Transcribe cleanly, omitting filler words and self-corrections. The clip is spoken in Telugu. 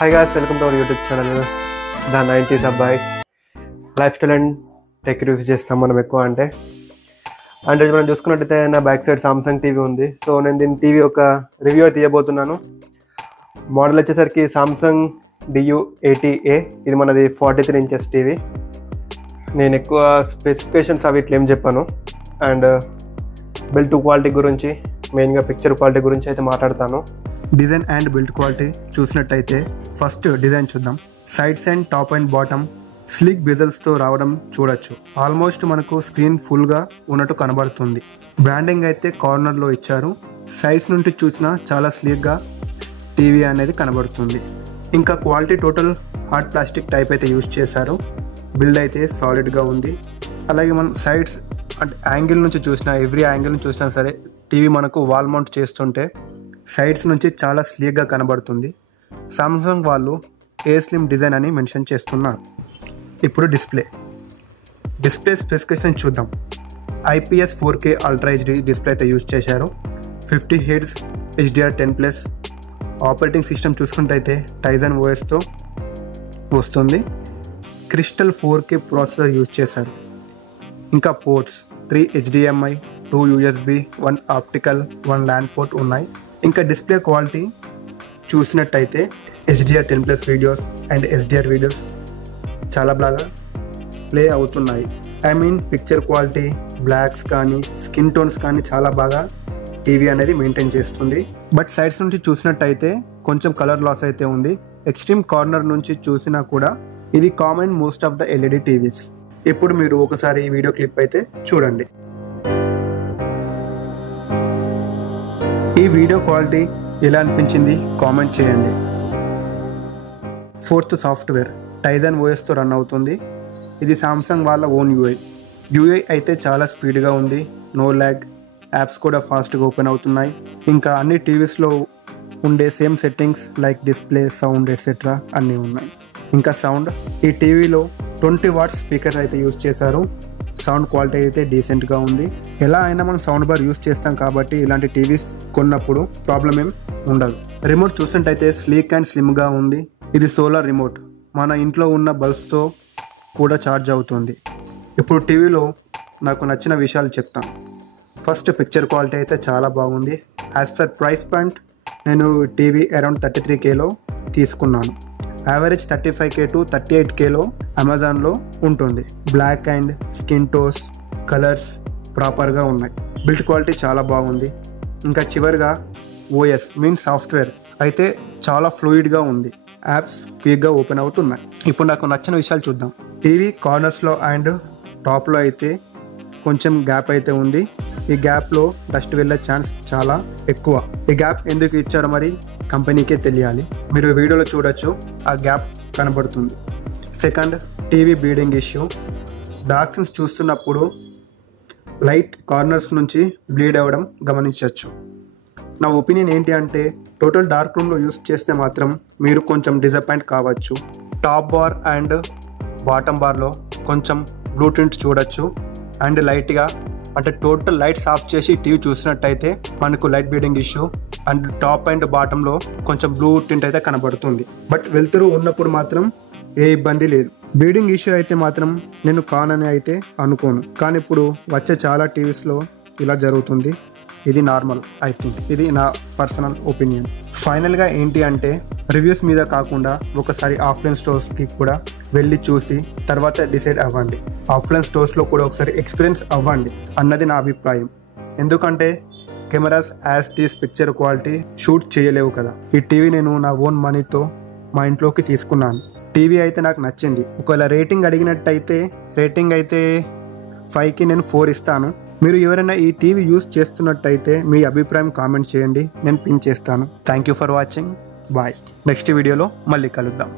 Hi guys, welcome to our YouTube channel, The 90s Abbai. Lifestyle and tech reviews చేస్తాం మనం ఎక్కువ అంటే మనం చూసుకున్నట్టయితే నా బ్యాక్ సైడ్ సామ్సంగ్ టీవీ ఉంది. సో నేను దీని టీవీ ఒక రివ్యూ తీయబోతున్నాను. మోడల్ వచ్చేసరికి సామ్సంగ్ DU80A. ఇది మనది 43 ఇంచెస్ టీవీ. నేను ఎక్కువ స్పెసిఫికేషన్స్ అవి ఇట్లా ఏం చెప్పాను అండ్ బిల్డ్ క్వాలిటీ గురించి మెయిన్గా పిక్చర్ క్వాలిటీ గురించి అయితే మాట్లాడతాను. డిజైన్ అండ్ బిల్డ్ క్వాలిటీ చూసినట్టయితే ఫస్ట్ డిజైన్ చూద్దాం. Sides and top and bottom slick బెజల్స్తో రావడం చూడొచ్చు. ఆల్మోస్ట్ మనకు స్క్రీన్ ఫుల్గా ఉన్నట్టు కనబడుతుంది. బ్రాండింగ్ అయితే కార్నర్లో ఇచ్చారు. సైజ్ నుండి చూసినా చాలా స్లీక్గా టీవీ అనేది కనబడుతుంది. ఇంకా quality total hard plastic type అయితే యూజ్ చేశారు. బిల్డ్ అయితే సాలిడ్గా ఉంది. అలాగే మనం సైడ్స్ అంటే యాంగిల్ నుంచి చూసినా ఎవ్రీ యాంగిల్ నుంచి చూసినా సరే టీవీ మనకు వాల్ మౌంట్ చేస్తుంటే సైడ్స్ నుంచి చాలా స్లీక్గా కనబడుతుంది. సామ్సంగ్ వాళ్ళు ఏ స్లిమ్ డిజైన్ అని మెన్షన్ చేస్తున్నారు. ఇప్పుడు డిస్ప్లే స్పెసిఫికేషన్ చూద్దాం. IPS 4K ultra HD display అయితే యూజ్ చేశారు. 50 Hz HDR10+. ఆపరేటింగ్ సిస్టమ్ చూసుకుంటే టైజన్ OSతో వస్తుంది. క్రిస్టల్ 4K ప్రాసెసర్ యూజ్ చేశారు. ఇంకా ports 3 HDMI, 2 USB, 1 optical, 1 LAN port ఉన్నాయి. ఇంకా డిస్ప్లే క్వాలిటీ చూసినట్టయితే HDR10+ videos and HDR videos చాలా బాగా ప్లే అవుతున్నాయి. పిక్చర్ క్వాలిటీ, బ్లాక్స్ కానీ స్కిన్ టోన్స్ కానీ చాలా బాగా టీవీ అనేది మెయింటైన్ చేస్తుంది. బట్ సైడ్స్ నుంచి చూసినట్టయితే కొంచెం కలర్ లాస్ అయితే ఉంది. ఎక్స్ట్రీమ్ కార్నర్ నుంచి చూసినా కూడా ఇది common most of the LED TVs. ఇప్పుడు మీరు ఒకసారి ఈ వీడియో క్లిప్ అయితే చూడండి. ఈ వీడియో క్వాలిటీ ఎలా అనిపించింది కామెంట్ చేయండి. ఫోర్త్ సాఫ్ట్వేర్ టైజన్ OSతో రన్ అవుతుంది. ఇది సామ్సంగ్ వాళ్ళ ఓన్ UI అయితే చాలా స్పీడ్గా ఉంది. నో ల్యాగ్, యాప్స్ కూడా ఫాస్ట్గా ఓపెన్ అవుతున్నాయి. ఇంకా అన్ని టీవీస్లో ఉండే same settings like display, sound etcetera అన్నీ ఉన్నాయి. ఇంకా సౌండ్ ఈ టీవీలో 20 వాట్స్ స్పీకర్స్ అయితే యూజ్ చేశారు. సౌండ్ క్వాలిటీ అయితే డీసెంట్గా ఉంది. ఎలా అయినా మనం సౌండ్ బార్ యూజ్ చేస్తాం కాబట్టి ఇలాంటి టీవీస్ కొన్నప్పుడు ప్రాబ్లం ఏం ఉండదు. రిమోట్ చూసినట్టయితే స్లీక్ అండ్ స్లిమ్గా ఉంది. ఇది సోలార్ రిమోట్, మన ఇంట్లో ఉన్న బల్బ్స్తో కూడా ఛార్జ్ అవుతుంది. ఇప్పుడు టీవీలో నాకు నచ్చిన విషయాలు చెప్తాను. ఫస్ట్ పిక్చర్ క్వాలిటీ అయితే చాలా బాగుంది. యాజ్ పర్ ప్రైస్ పాయింట్ నేను టీవీ అరౌండ్ 33Kలో తీసుకున్నాను. యావరేజ్ 35K to 38Kలో అమెజాన్లో ఉంటుంది. Black and skin tones colours ప్రాపర్గా ఉన్నాయి. బిల్డ్ క్వాలిటీ చాలా బాగుంది. ఇంకా చివరిగా OS మీన్స్ సాఫ్ట్వేర్ అయితే చాలా ఫ్లూయిడ్గా ఉంది. యాప్స్ క్విక్గా ఓపెన్ అవుతున్నాయి. ఇప్పుడు నాకు నచ్చిన విషయాలు చూద్దాం. టీవీ కార్నర్స్లో అండ్ టాప్లో అయితే కొంచెం గ్యాప్ అయితే ఉంది. ఈ గ్యాప్లో డస్ట్ వెళ్ళే ఛాన్స్ చాలా ఎక్కువ. ఈ గ్యాప్ ఎందుకు ఇచ్చారో మరి కంపెనీకే తెలియాలి. మీరు వీడియోలో చూడొచ్చు, ఆ గ్యాప్ కనబడుతుంది. Second, TV bleeding issue. Darks చూస్తున్నప్పుడు లైట్ కార్నర్స్ నుంచి బ్లీడ్ అవ్వడం గమనించవచ్చు. నా ఒపీనియన్ ఏంటి అంటే టోటల్ డార్క్ రూమ్లో యూస్ చేస్తే మాత్రం మీరు కొంచెం డిసప్పాయింట్ కావచ్చు. టాప్ బార్ అండ్ బాటమ్ బార్లో కొంచెం బ్లూ టింట్ చూడొచ్చు. అండ్ లైట్గా అంటే టోటల్ లైట్స్ ఆఫ్ చేసి టీవీ చూసినట్టయితే మనకు light bleeding issue and top and బాటంలో కొంచెం బ్లూ టింట్ అయితే కనబడుతుంది. బట్ వెళ్తురు ఉన్నప్పుడు మాత్రం ఏ ఇబ్బంది లేదు. బ్లీడింగ్ ఇష్యూ అయితే మాత్రం నేను కానని అయితే అనుకోను, కానీ ఇప్పుడు వచ్చే చాలా టీవీస్లో ఇలా జరుగుతుంది. ఇది నార్మల్ ఐ థింక్. ఇది నా పర్సనల్ ఒపీనియన్. ఫైనల్గా ఏంటి అంటే రివ్యూస్ మీద కాకుండా ఒకసారి ఆఫ్లైన్ స్టోర్స్కి కూడా వెళ్ళి చూసి తర్వాత డిసైడ్ అవ్వండి. ఆఫ్లైన్ స్టోర్స్లో కూడా ఒకసారి ఎక్స్పీరియన్స్ అవ్వండి అన్నది నా అభిప్రాయం. ఎందుకంటే కెమెరాస్ యాజ్ టీస్ పిక్చర్ క్వాలిటీ షూట్ చేయలేవు కదా. ఈ టీవీ నేను నా ఓన్ మనీతో మా ఇంట్లోకి తీసుకున్నాను. టీవీ అయితే నాకు నచ్చింది. ఒకవేళ రేటింగ్ అడిగినట్టయితే రేటింగ్ అయితే 5కి నేను 4 ఇస్తాను. మీరు ఎవరైనా ఈ టీవీ యూస్ చేస్తున్నట్టయితే మీ అభిప్రాయం కామెంట్ చేయండి, నేను పిన్ చేస్తాను. Thank you for watching. Bye. Next వీడియోలో మళ్ళీ కలుద్దాం.